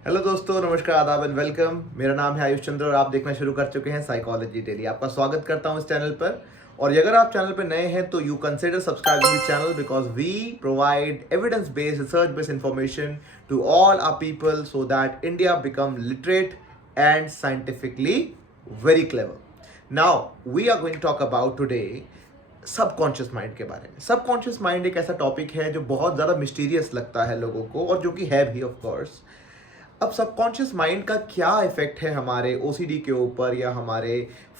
Hello दोस्तों, नमस्कार, आदाब एंड वेलकम। मेरा नाम है आयुष चंद्र और आप देखना शुरू कर चुके हैं साइकोलॉजी डेली। आपका स्वागत करता हूं इस चैनल पर। और अगर आप चैनल पर नए हैं तो you consider subscribing this channel because we provide evidence based research based information to all our people so that India become literate and scientifically very clever. Now we are going to talk about today subconscious mind के बारे में। Subconscious mind एक ऐसा topic है जो बहुत ज़्यादा mysterious लगता है लोगों को और जो कि है भी ऑफ कोर्स। अब सबकॉन्शियस माइंड का क्या इफेक्ट है हमारे ओसीडी के ऊपर या हमारे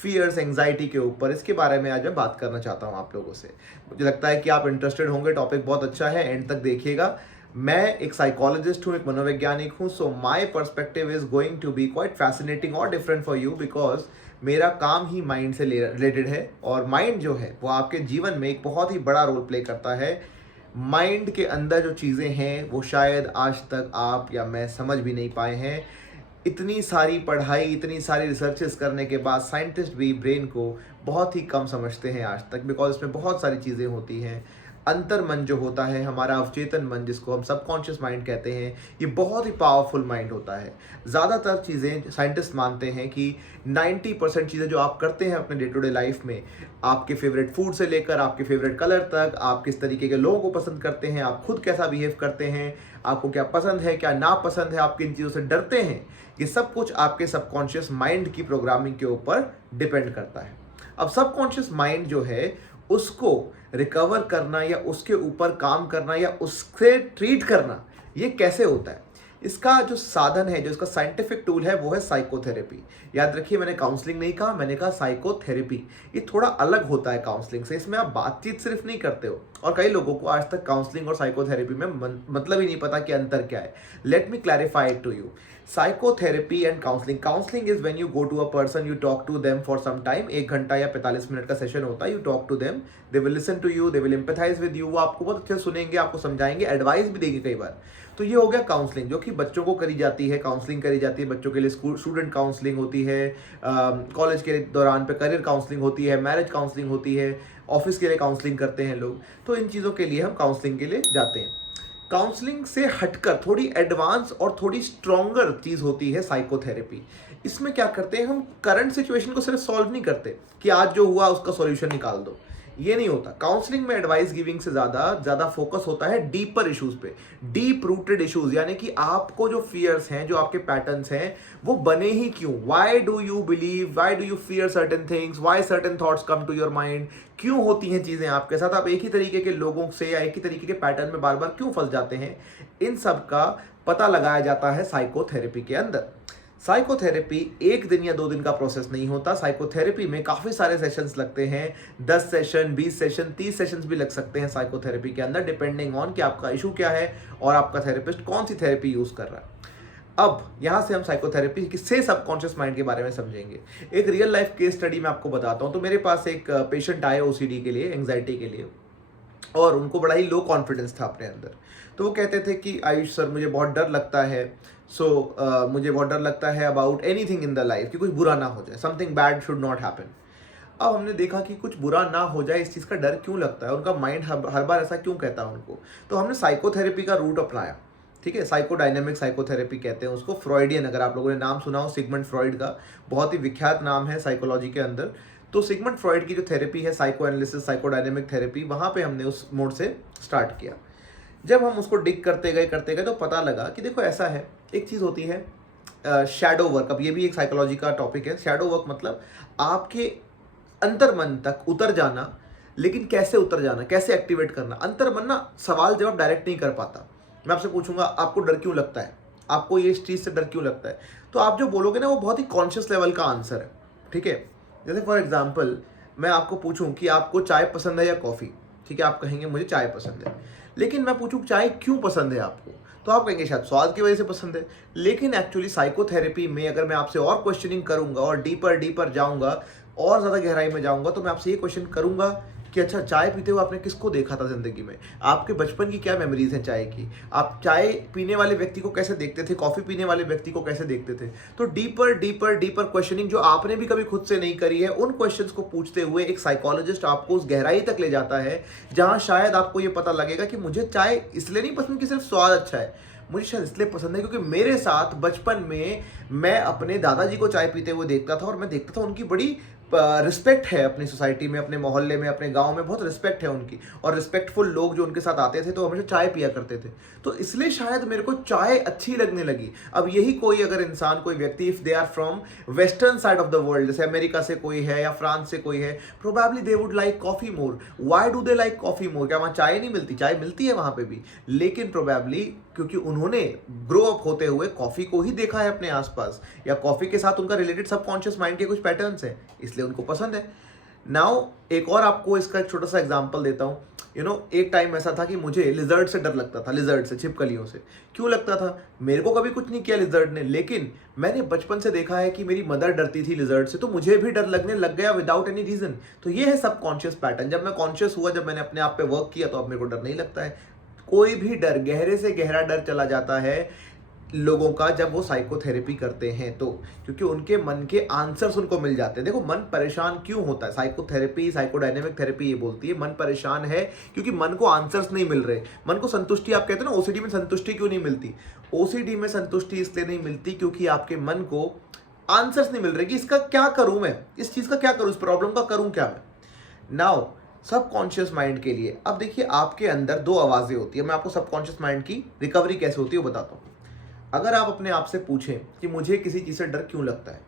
फियर्स एंजाइटी के ऊपर, इसके बारे में आज मैं बात करना चाहता हूं आप लोगों से। मुझे लगता है कि आप इंटरेस्टेड होंगे, टॉपिक बहुत अच्छा है, एंड तक देखिएगा। मैं एक साइकोलॉजिस्ट हूं, एक मनोवैज्ञानिक हूं, so my perspective is going to be quite fascinating और डिफरेंट फॉर यू बिकॉज मेरा काम ही माइंड से रिलेटेड है। और माइंड जो है वो आपके जीवन में एक बहुत ही बड़ा रोल प्ले करता है। माइंड के अंदर जो चीज़ें हैं वो शायद आज तक आप या मैं समझ भी नहीं पाए हैं। इतनी सारी पढ़ाई, इतनी सारी रिसर्चेस करने के बाद साइंटिस्ट भी ब्रेन को बहुत ही कम समझते हैं आज तक, बिकॉज इसमें बहुत सारी चीज़ें होती हैं। अंतर मन जो होता है, हमारा अवचेतन मन जिसको हम सबकॉन्शियस माइंड कहते हैं, ये बहुत ही पावरफुल माइंड होता है। ज़्यादातर चीज़ें साइंटिस्ट मानते हैं कि 90% चीज़ें जो आप करते हैं अपने डे टू डे लाइफ में, आपके फेवरेट फूड से लेकर आपके फेवरेट कलर तक, आप किस तरीके के लोगों को पसंद करते हैं, आप खुद कैसा बिहेव करते हैं, आपको क्या पसंद है क्या नापसंद है, आप किन चीज़ों से डरते हैं, ये सब कुछ आपके सबकॉन्शियस माइंड की प्रोग्रामिंग के ऊपर डिपेंड करता है। अब सबकॉन्शियस माइंड जो है उसको रिकवर करना या उसके ऊपर काम करना या उससे ट्रीट करना, ये कैसे होता है? इसका जो साधन है, जो इसका साइंटिफिक टूल है, वो है साइकोथेरेपी। याद रखिए, मैंने काउंसलिंग नहीं कहा, मैंने कहा साइकोथेरेपी। ये थोड़ा अलग होता है काउंसलिंग से। इसमें आप बातचीत सिर्फ नहीं करते हो, और कई लोगों को आज तक काउंसलिंग और साइकोथेरेपी में मतलब ही नहीं पता कि अंतर क्या है। Let me clarify it to you. Psychotherapy and counselling, counselling is when you go to a person, you talk to them for some time. 1 घंटा या 45 मिनट का सेशन होता है। You talk to them, they will listen to you, they will empathise with you. वो आपको बहुत अच्छे से सुनेंगे, आपको समझाएंगे, एडवाइस भी देंगे कई बार। तो ये हो गया काउंसलिंग, जो कि बच्चों को करी जाती है। काउंसलिंग करी जाती है बच्चों के लिए, स्टूडेंट काउंसलिंग होती है, कॉलेज के दौरान पे करियर काउंसलिंग होती है, मैरिज काउंसलिंग होती है, ऑफिस के लिए काउंसलिंग करते हैं लोग। तो इन चीज़ों के लिए हम काउंसलिंग के लिए जाते हैं। काउंसलिंग से हटकर थोड़ी एडवांस और थोड़ी स्ट्रॉन्गर चीज़ होती है साइकोथेरेपी। इसमें क्या करते हैं, हम करंट सिचुएशन को सिर्फ सॉल्व नहीं करते कि आज जो हुआ उसका सॉल्यूशन निकाल दो, ये नहीं होता। काउंसलिंग में एडवाइस गिविंग से ज़्यादा फोकस होता है डीपर इश्यूज पे, डीप रूटेड इश्यूज, यानी कि आपको जो फियर्स हैं, जो आपके पैटर्न्स हैं, वो बने ही क्यों। Why do you believe, why do you fear certain things, why certain thoughts come to your mind, क्यों होती हैं चीज़ें आपके साथ, आप एक ही तरीके के लोगों से या एक ही तरीके के पैटर्न में बार बार क्यों फंस जाते हैं। इन सब का पता लगाया जाता है साइकोथेरेपी के अंदर। साइकोथेरेपी 1 दिन या 2 दिन का प्रोसेस नहीं होता। साइकोथेरेपी में काफ़ी सारे सेशंस लगते हैं, 10 सेशन, 20 सेशन, 30 सेशंस भी लग सकते हैं साइकोथेरेपी के अंदर, डिपेंडिंग ऑन कि आपका इशू क्या है और आपका थेरेपिस्ट कौन सी थेरेपी यूज़ कर रहा है। अब यहाँ से हम साइकोथेरेपी से सबकॉन्शियस माइंड के बारे में समझेंगे। एक रियल लाइफ केस स्टडी मैं आपको बताता हूँ। तो मेरे पास एक पेशेंट आए ओसीडी के लिए, एंग्जाइटी के लिए, और उनको बड़ा ही लो कॉन्फिडेंस था अपने अंदर। तो वो कहते थे कि आयुष सर, मुझे बहुत डर लगता है, मुझे बहुत डर लगता है about anything in the life, कि कुछ बुरा ना हो जाए, something bad should not happen. अब हमने देखा कि कुछ बुरा ना हो जाए, इस चीज़ का डर क्यों लगता है, उनका माइंड हर बार ऐसा क्यों कहता है उनको। तो हमने साइकोथेरेपी का रूट अपनाया। ठीक है, साइकोडायनेमिक साइकोथेरेपी कहते हैं उसको, फ्रॉइडियन, अगर आप लोगों ने नाम सुना हो सिगमंड फ्रॉइड का, बहुत ही विख्यात नाम है साइकोलॉजी के अंदर। तो सिगमंड फ्रॉइड की जो थेरेपी है, साइको एनालिसिस, साइकोडायनेमिक थेरेपी, वहाँ पे हमने उस मोड से स्टार्ट किया। जब हम उसको डिग करते गए तो पता लगा कि देखो ऐसा है, एक चीज़ होती है शैडो वर्क। अब ये भी एक साइकोलॉजी का टॉपिक है। शैडो वर्क मतलब आपके अंतर मन तक उतर जाना, लेकिन कैसे उतर जाना, कैसे एक्टिवेट करना। अंतर मन ना सवाल जवाब डायरेक्ट नहीं कर पाता। मैं आपसे पूछूंगा आपको डर क्यों लगता है, आपको ये चीज़ से डर क्यों लगता है, तो आप जो बोलोगे ना वो बहुत ही कॉन्शियस लेवल का आंसर है। ठीक है, जैसे फॉर एग्जाम्पल मैं आपको पूछूं कि आपको चाय पसंद है या कॉफ़ी, ठीक है, आप कहेंगे मुझे चाय पसंद है। लेकिन मैं पूछूं चाय क्यों पसंद है आपको, तो आप कहेंगे शायद स्वाद की वजह से पसंद है। लेकिन एक्चुअली साइकोथेरेपी में अगर मैं आपसे और क्वेश्चनिंग करूंगा और डीपर जाऊंगा और ज़्यादा गहराई में जाऊंगा, तो मैं आपसे ये क्वेश्चन करूंगा कि अच्छा, चाय पीते हुए आपने किसको देखा था ज़िंदगी में, आपके बचपन की क्या मेमोरीज हैं चाय की, आप चाय पीने वाले व्यक्ति को कैसे देखते थे, कॉफ़ी पीने वाले व्यक्ति को कैसे देखते थे। तो डीपर क्वेश्चनिंग जो आपने भी कभी खुद से नहीं करी है, उन क्वेश्चंस को पूछते हुए एक साइकोलॉजिस्ट आपको उस गहराई तक ले जाता है जहां शायद आपको ये पता लगेगा कि मुझे चाय इसलिए नहीं पसंद कि सिर्फ स्वाद अच्छा है, मुझे शायद इसलिए पसंद है क्योंकि मेरे साथ बचपन में मैं अपने दादाजी को चाय पीते हुए देखता था और मैं देखता था उनकी बड़ी रिस्पेक्ट है अपनी सोसाइटी में, अपने मोहल्ले में, अपने गांव में बहुत रिस्पेक्ट है उनकी, और रिस्पेक्टफुल लोग जो उनके साथ आते थे तो हमेशा चाय पिया करते थे। तो इसलिए शायद मेरे को चाय अच्छी लगने लगी। अब यही कोई अगर इंसान, कोई व्यक्ति, if they are from western side of the world, जैसे अमेरिका से कोई है या फ्रांस से कोई है, probably they would like coffee more. Why do they like coffee more? क्या वहाँ चाय नहीं मिलती? चाय मिलती है वहाँ पे भी, लेकिन प्रोबेबली क्योंकि उन्होंने ग्रो अप होते हुए कॉफी को ही देखा है अपने आसपास, या कॉफी के साथ उनका रिलेटेड सबकॉन्शियस माइंड के कुछ पैटर्न्स हैं, इसलिए उनको पसंद है। नाउ एक और आपको इसका एक छोटा सा एग्जांपल देता हूँ। एक टाइम ऐसा था कि मुझे लिजर्ड से डर लगता था, लिजर्ड से, छिपकलियों से। क्यों लगता था? मेरे को कभी कुछ नहीं किया लिजर्ड ने, लेकिन मैंने बचपन से देखा है कि मेरी मदर डरती थी लिजर्ड से, तो मुझे भी डर लगने लग गया विदाउट एनी रीजन। तो ये है सबकॉन्शियस पैटर्न। जब मैं कॉन्शियस हुआ, जब मैंने अपने आप पे वर्क किया, तो अब मेरे को डर नहीं लगता है। कोई भी डर, गहरे से गहरा डर चला जाता है लोगों का जब वो साइकोथेरेपी करते हैं, तो क्योंकि उनके मन के आंसर्स उनको मिल जाते हैं। देखो, मन परेशान क्यों होता है? साइकोथेरेपी, साइकोडायनेमिक थेरेपी ये बोलती है मन परेशान है क्योंकि मन को आंसर्स नहीं मिल रहे। मन को संतुष्टि, आप कहते हैं ना ओसीडी में संतुष्टि क्यों नहीं मिलती? ओसीडी में संतुष्टि इसलिए नहीं मिलती क्योंकि आपके मन को आंसर्स नहीं मिल रहे कि इसका क्या करूं मैं, इस चीज का क्या करूं, इस प्रॉब्लम का करूं क्या मैं। नाउ सबकॉन्शियस माइंड के लिए, अब देखिए आपके अंदर दो आवाजें होती है। मैं आपको सबकॉन्शियस माइंड की रिकवरी कैसे होती है वो बताता हूँ। अगर आप अपने आप से पूछें कि मुझे किसी चीज़ से डर क्यों लगता है,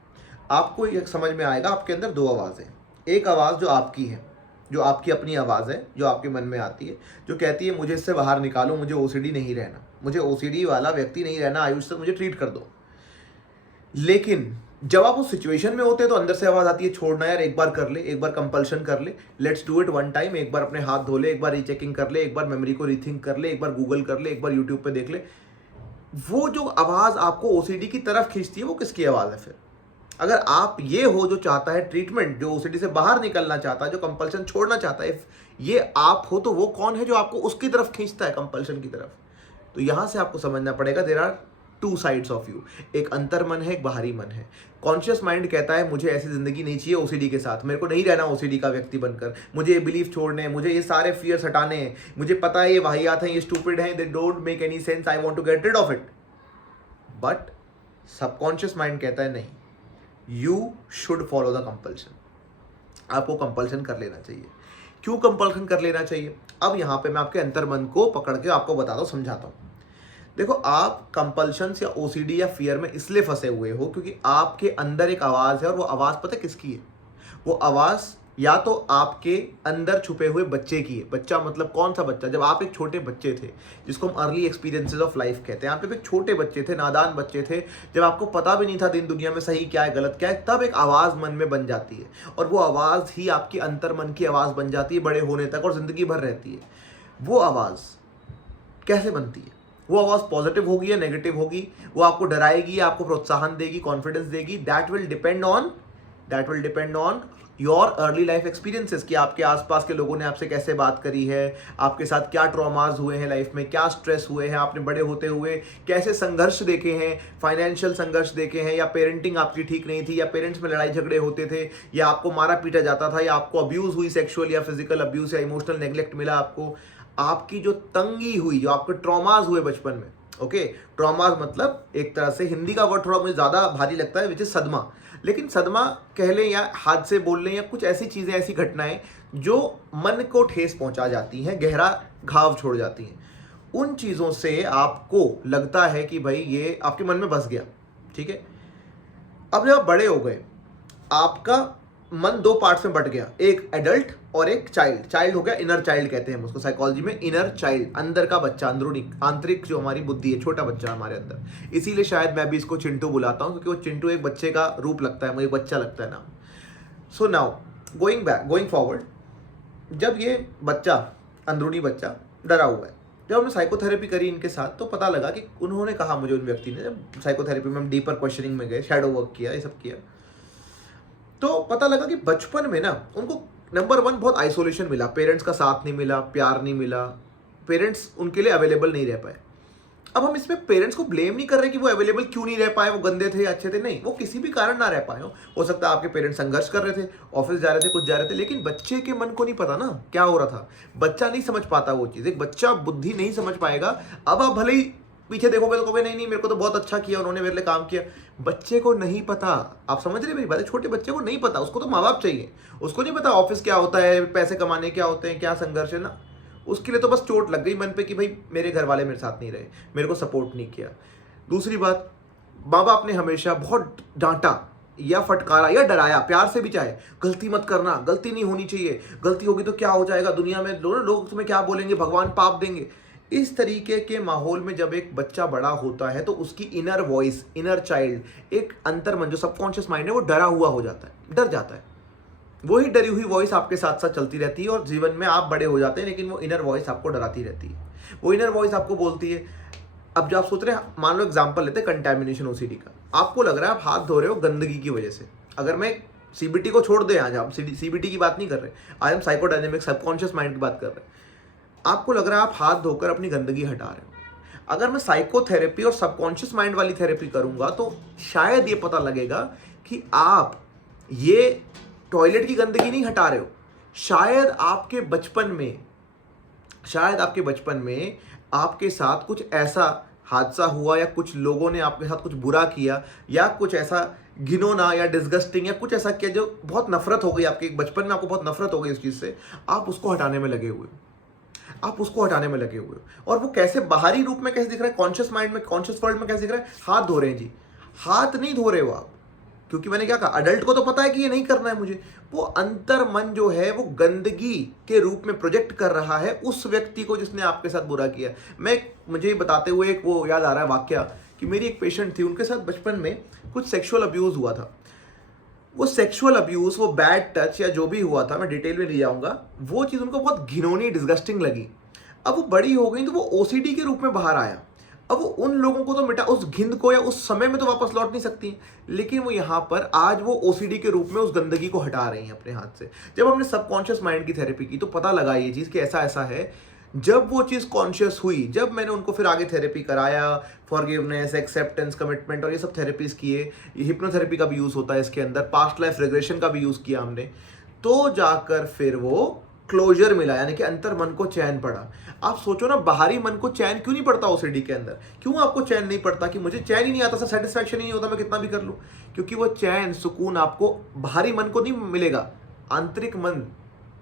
आपको ये समझ में आएगा आपके अंदर दो आवाज़ें। एक आवाज़ जो आपकी है, जो आपकी अपनी आवाज़ है, जो आपके मन में आती है, जो कहती है मुझे इससे बाहर निकालो, मुझे ओसीडी नहीं रहना, मुझे ओसीडी वाला व्यक्ति नहीं रहना, आयुष तक मुझे ट्रीट कर दो। लेकिन जब आप उस सिचुएशन में होते हैं तो अंदर से आवाज़ आती है छोड़ना यार, एक बार कर ले, एक बार कंपल्शन कर ले, let's do it one time, एक बार अपने हाथ धो ले, एक बार रीचेकिंग कर ले, एक बार मेमोरी को रीथिंक कर ले, एक बार गूगल कर ले, एक बार यूट्यूब पे देख ले। वो जो आवाज आपको ओसीडी की तरफ खींचती है वो किसकी आवाज है फिर? अगर आप ये हो जो चाहता है ट्रीटमेंट, जो ओसीडी से बाहर निकलना चाहता है, जो कंपल्शन छोड़ना चाहता है, ये आप हो, तो वो कौन है जो आपको उसकी तरफ खींचता है, कंपल्शन की तरफ? तो यहां से आपको समझना पड़ेगा there are two sides of you. एक अंतर मन है, एक बाहरी मन है। कॉन्शियस माइंड कहता है मुझे ऐसी जिंदगी नहीं चाहिए ओसीडी के साथ, मेरे को नहीं रहना ओसीडी का व्यक्ति बनकर, मुझे ये बिलीफ छोड़ने हैं, मुझे ये सारे फियर्स हटाने हैं, मुझे पता है ये वाहियात हैं, ये स्टूपिड हैं, they don't make any sense, I want to get rid of it. But subconscious mind कहता है नहीं, you should follow the compulsion. आपको कंपल्शन कर लेना चाहिए। क्यों कंपल्शन कर लेना चाहिए? अब यहां पे मैं आपके अंतर मन को पकड़ के आपको बताता हूं, समझाता हूं। देखो, आप कंपल्शन या ओसीडी या फियर में इसलिए फंसे हुए हो क्योंकि आपके अंदर एक आवाज है, और वो आवाज पता है किसकी है? वो आवाज या तो आपके अंदर छुपे हुए बच्चे की है। बच्चा मतलब कौन सा बच्चा? जब आप एक छोटे बच्चे थे, जिसको हम अर्ली एक्सपीरियंसेस ऑफ लाइफ कहते हैं, आप जब एक छोटे बच्चे थे, नादान बच्चे थे, जब आपको पता भी नहीं था दिन दुनिया में सही क्या है गलत क्या है, तब एक आवाज मन में बन जाती है, और वो आवाज ही आपकी अंतर मन की आवाज बन जाती है बड़े होने तक, और जिंदगी भर रहती है। वो आवाज कैसे बनती है? वो आवाज पॉजिटिव होगी या नेगेटिव होगी? वो आपको डराएगी या आपको प्रोत्साहन देगी, कॉन्फिडेंस देगी? That will depend on your early life experiences, कि आपके आसपास के लोगों ने आपसे कैसे बात करी है, आपके साथ क्या ट्रॉमास हुए हैं लाइफ में, क्या स्ट्रेस हुए हैं, आपने बड़े होते हुए कैसे संघर्ष देखे हैं, फाइनेंशियल संघर्ष देखे हैं, या पेरेंटिंग आपकी ठीक नहीं थी, या पेरेंट्स में लड़ाई झगड़े होते थे, या आपको मारा पीटा जाता था, या आपको अब्यूज हुई, सेक्सुअल या फिजिकल अब्यूज या इमोशनल नेग्लेक्ट मिला आपको, आपकी जो तंगी हुई, जो आपके ट्रॉमास हुए बचपन में। ओके, ट्रॉमास मतलब एक तरह से हिंदी का वर्ड थोड़ा मुझे ज्यादा भारी लगता है, विच इज सदमा, लेकिन सदमा कह लें या हादसे बोल लें, या कुछ ऐसी चीजें, ऐसी घटनाएं जो मन को ठेस पहुंचा जाती हैं, गहरा घाव छोड़ जाती हैं। उन चीजों से आपको लगता है कि भाई ये आपके मन में बस गया, ठीक है। अब जब आप बड़े हो गए, आपका मन दो पार्ट्स में बट गया, एक एडल्ट और एक चाइल्ड। चाइल्ड हो गया, इनर चाइल्ड कहते हैं हम उसको साइकोलॉजी में, इनर चाइल्ड, अंदर का बच्चा, अंदरूनी आंतरिक जो हमारी बुद्धि है, छोटा बच्चा हमारे अंदर। इसीलिए शायद मैं भी इसको चिंटू बुलाता हूं, क्योंकि वो चिंटू एक बच्चे का रूप लगता है, मुझे बच्चा लगता है नाम। सो नाउ गोइंग फॉरवर्ड, जब ये बच्चा, अंदरूनी बच्चा डरा हुआ है, जब हमने साइकोथेरेपी करी इनके साथ, तो पता लगा कि उन्होंने कहा मुझे, उन व्यक्ति ने, जब साइकोथेरेपी में हम डीपर क्वेश्चनिंग में गए, शैडो वर्क किया, ये सब किया, तो पता लगा कि बचपन में ना उनको नंबर 1 बहुत आइसोलेशन मिला, पेरेंट्स का साथ नहीं मिला, प्यार नहीं मिला, पेरेंट्स उनके लिए अवेलेबल नहीं रह पाए। अब हम इसमें पेरेंट्स को ब्लेम नहीं कर रहे कि वो अवेलेबल क्यों नहीं रह पाए, वो गंदे थे, अच्छे थे, नहीं, वो किसी भी कारण ना रह पाए हो सकता है आपके पेरेंट्स संघर्ष कर रहे थे, ऑफिस जा रहे थे, कुछ जा रहे थे, लेकिन बच्चे के मन को नहीं पता ना क्या हो रहा था। बच्चा नहीं समझ पाता वो चीज, एक बच्चा बुद्धि नहीं समझ पाएगा। अब आप भले ही पीछे देखोगे तो कहोगे नहीं नहीं मेरे को तो बहुत अच्छा किया उन्होंने, मेरे लिए काम किया। बच्चे को नहीं पता, आप समझ रहे मेरी बात, छोटे बच्चे को नहीं पता, उसको तो माँ बाप चाहिए, उसको नहीं पता ऑफिस क्या होता है, पैसे कमाने क्या होते हैं, क्या संघर्ष है ना। उसके लिए तो बस चोट लग गई मन पे कि भाई मेरे घर वाले मेरे साथ नहीं रहे, मेरे को सपोर्ट नहीं किया। दूसरी बात, माँ बाप ने हमेशा बहुत डांटा या फटकारा या डराया, प्यार से भी, चाहे गलती मत करना, गलती नहीं होनी चाहिए, गलती होगी तो क्या हो जाएगा दुनिया में, लोग तुम्हें क्या बोलेंगे, भगवान पाप देंगे। इस तरीके के माहौल में जब एक बच्चा बड़ा होता है तो उसकी इनर वॉइस, इनर चाइल्ड, एक अंतर्मन जो सबकॉन्शियस माइंड है वो डरा हुआ हो जाता है, डर जाता है। वही डरी हुई वॉइस आपके साथ साथ चलती रहती है और जीवन में आप बड़े हो जाते हैं, लेकिन वो इनर वॉइस आपको डराती रहती है। वो इनर वॉइस आपको बोलती है, अब जो आप सोच रहे हैं, मान लो एग्जांपल लेते हैं कंटैमिनेशन ओसीडी का, आपको लग रहा है आप हाथ धो रहे हो गंदगी की वजह से। अगर मैं सीबीटी को छोड़ दें, आज हम सीबीटी की बात नहीं कर रहे, आज हम साइकोडायनेमिक सबकॉन्शियस माइंड की बात कर रहे हैं। आपको लग रहा है आप हाथ धोकर अपनी गंदगी हटा रहे हो। अगर मैं साइकोथेरेपी और सबकॉन्शियस माइंड वाली थेरेपी करूंगा तो शायद ये पता लगेगा कि आप ये टॉयलेट की गंदगी नहीं हटा रहे हो, शायद आपके बचपन में आपके साथ कुछ ऐसा हादसा हुआ या कुछ लोगों ने आपके साथ कुछ बुरा किया या कुछ ऐसा घिनौना या डिस्गस्टिंग या कुछ ऐसा किया जो बहुत नफरत हो गई, आपके बचपन में आपको बहुत नफरत हो गई उस चीज़ से, आप उसको हटाने में लगे हुए हो। और वो कैसे बाहरी रूप में कैसे दिख रहा है, कॉन्शियस माइंड में, कॉन्शियस वर्ल्ड में कैसे दिख रहा है, हाथ धो रहे हैं जी, हाथ नहीं धो रहे हो आप, क्योंकि मैंने क्या कहा, अडल्ट को तो पता है कि ये नहीं करना है मुझे, वो अंतर मन जो है वो गंदगी के रूप में प्रोजेक्ट कर रहा है उस व्यक्ति को जिसने आपके साथ बुरा किया। मुझे बताते हुए एक वो याद आ रहा है वाक्या कि मेरी एक पेशेंट थी, उनके साथ बचपन में कुछ सेक्सुअल अब्यूज हुआ था। वो सेक्सुअल अब्यूज, वो बैड टच या जो भी हुआ था, मैं डिटेल में नहीं जाऊंगा, वो चीज़ उनको बहुत घिनौनी, डिस्गस्टिंग लगी। अब वो बड़ी हो गई तो वो ओसीडी के रूप में बाहर आया। अब वो उन लोगों को तो मिटा, उस घिन को या उस समय में तो वापस लौट नहीं सकती, लेकिन वो यहाँ पर आज वो ओसीडी के रूप में उस गंदगी को हटा रही हैं अपने हाथ से। जब हमने सबकॉन्शियस माइंड की थेरेपी की तो पता लगा ये चीज़ कि ऐसा ऐसा है। जब वो चीज़ कॉन्शियस हुई, जब मैंने उनको फिर आगे थेरेपी कराया, फॉरगिवनेस, एक्सेप्टेंस, कमिटमेंट और ये सब थेरेपीज किए, ये हिप्नोथेरेपी का भी यूज़ होता है इसके अंदर, पास्ट लाइफ रिग्रेशन का भी यूज़ किया हमने, तो जाकर फिर वो क्लोजर मिला, यानी कि अंतर मन को चैन पड़ा। आप सोचो ना, बाहरी मन को चैन क्यों नहीं पड़ता ओसीडी के अंदर, क्यों आपको चैन नहीं पड़ता कि मुझे चैन ही नहीं आता, सेटिस्फैक्शन ही नहीं होता, मैं कितना भी कर लूं, क्योंकि वो चैन, सुकून आपको बाहरी मन को नहीं मिलेगा, आंतरिक मन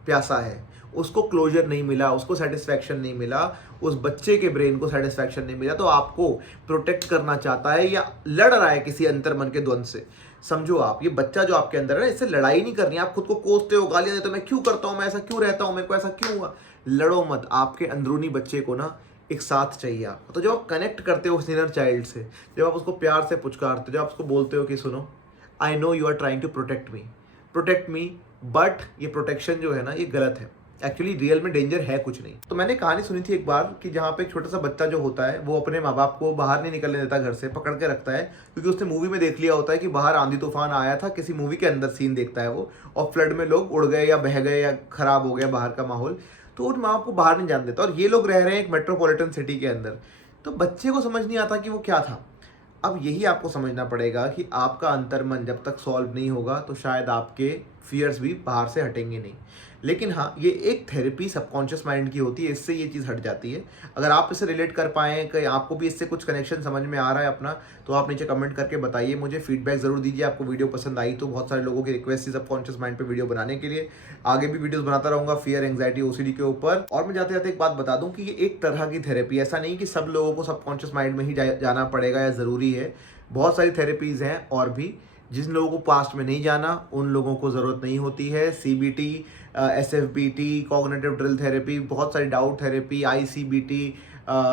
प्यासा है, उसको क्लोजर नहीं मिला, उसको सेटिस्फैक्शन नहीं मिला, उस बच्चे के ब्रेन को सेटिस्फैक्शन नहीं मिला, तो आपको प्रोटेक्ट करना चाहता है या लड़ रहा है किसी अंतर मन के द्वंद से। समझो आप, ये बच्चा जो आपके अंदर है, इससे लड़ाई नहीं करनी, आप खुद को कोसते हो, गालियां देते हो, मैं क्यों करता हूं, मैं ऐसा क्यों रहता हूं, मेरे को ऐसा क्यों हुआ। लड़ो मत, आपके अंदरूनी बच्चे को ना एक साथ चाहिए आपको। तो जब आप कनेक्ट करते हो उस इनर चाइल्ड से, जब आप उसको प्यार से पुचकारते हो, जब आप उसको बोलते हो कि सुनो, I know you are trying to protect me, but ये प्रोटेक्शन जो है ना ये गलत है, एक्चुअली रियल में डेंजर है कुछ नहीं। तो मैंने कहानी सुनी थी एक बार कि जहाँ पे एक छोटा सा बच्चा जो होता है वो अपने माँ बाप को बाहर नहीं निकलने देता, घर से पकड़ के रखता है, क्योंकि उसने मूवी में देख लिया होता है कि बाहर आंधी तूफान आया था, किसी मूवी के अंदर सीन देखता है वो, और फ्लड में लोग उड़ गए या बह गए या खराब हो गया बाहर का माहौल, तो उन माँ बाप को बाहर नहीं जाने देता, और ये लोग रह रहे हैं एक मेट्रोपॉलिटन सिटी के अंदर। तो बच्चे को समझ नहीं आता कि वो क्या था। अब यही आपको समझना पड़ेगा कि आपका अंतर्मन जब तक सॉल्व नहीं होगा तो शायद आपके फियर्स भी बाहर से हटेंगे नहीं। लेकिन हाँ, ये एक थेरेपी सबकॉन्शियस माइंड की होती है, इससे ये चीज़ हट जाती है। अगर आप इससे रिलेट कर पाएँ कि आपको भी इससे कुछ कनेक्शन समझ में आ रहा है अपना, तो आप नीचे कमेंट करके बताइए, मुझे फीडबैक ज़रूर दीजिए। आपको वीडियो पसंद आई तो बहुत सारे लोगों की रिक्वेस्ट थी सबकॉन्शियस माइंड पे वीडियो बनाने के लिए, आगे भी वीडियोस बनाता रहूँगा फियर, एंग्जाइटी, ओसीडी के ऊपर। और मैं जाते जाते एक बात बता दूँ कि ये एक तरह की थेरेपी, ऐसा नहीं कि सब लोगों को सबकॉन्शियस माइंड में ही जाना पड़ेगा या ज़रूरी है। बहुत सारी थेरेपीज़ हैं और भी, जिन लोगों को पास्ट में नहीं जाना उन लोगों को ज़रूरत नहीं होती है। CBT, SFBT, cognitive drill therapy, बहुत सारी doubt therapy, ICBT,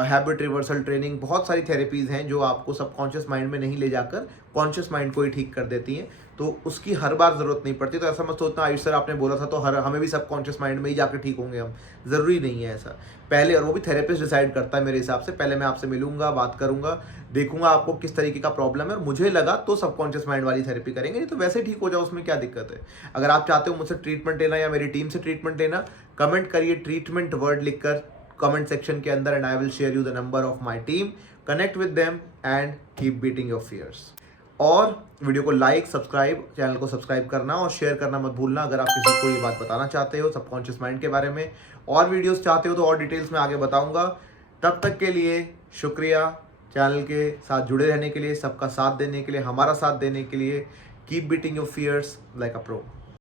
habit reversal training, बहुत सारी थेरेपीज़ हैं जो आपको सबकॉन्शियस माइंड में नहीं ले जाकर कॉन्शियस माइंड को ही ठीक कर देती हैं, तो उसकी हर बार ज़रूरत नहीं पड़ती। तो ऐसा मत सोचना आयुष सर आपने बोला था तो हमें भी सबकॉन्शियस माइंड में ही जाकर ठीक होंगे हम, ज़रूरी नहीं है ऐसा। पहले, और वो भी थेरेपिस्ट डिसाइड करता है मेरे हिसाब से, पहले मैं आपसे मिलूंगा, बात करूंगा, देखूंगा आपको किस तरीके का प्रॉब्लम है, और मुझे लगा तो सबकॉन्शियस माइंड वाली थेरेपी करेंगे, नहीं तो वैसे ठीक हो जाओ, उसमें क्या दिक्कत है। अगर आप चाहते हो मुझसे ट्रीटमेंट लेना या मेरी टीम से ट्रीटमेंट लेना, कमेंट करिए ट्रीटमेंट वर्ड लिखकर कमेंट सेक्शन के अंदर, and I will share you the number of my team. Connect with them and keep beating your fears. और वीडियो को लाइक, सब्सक्राइब, चैनल को सब्सक्राइब करना और शेयर करना मत भूलना। अगर आप किसी को ये बात बताना चाहते हो सबकॉन्शियस माइंड के बारे में, और वीडियोस चाहते हो तो और डिटेल्स में आगे बताऊंगा। तब तक के लिए शुक्रिया, चैनल के साथ जुड़े रहने के लिए, सबका साथ देने के लिए, हमारा साथ देने के लिए। Keep beating your fears like a pro.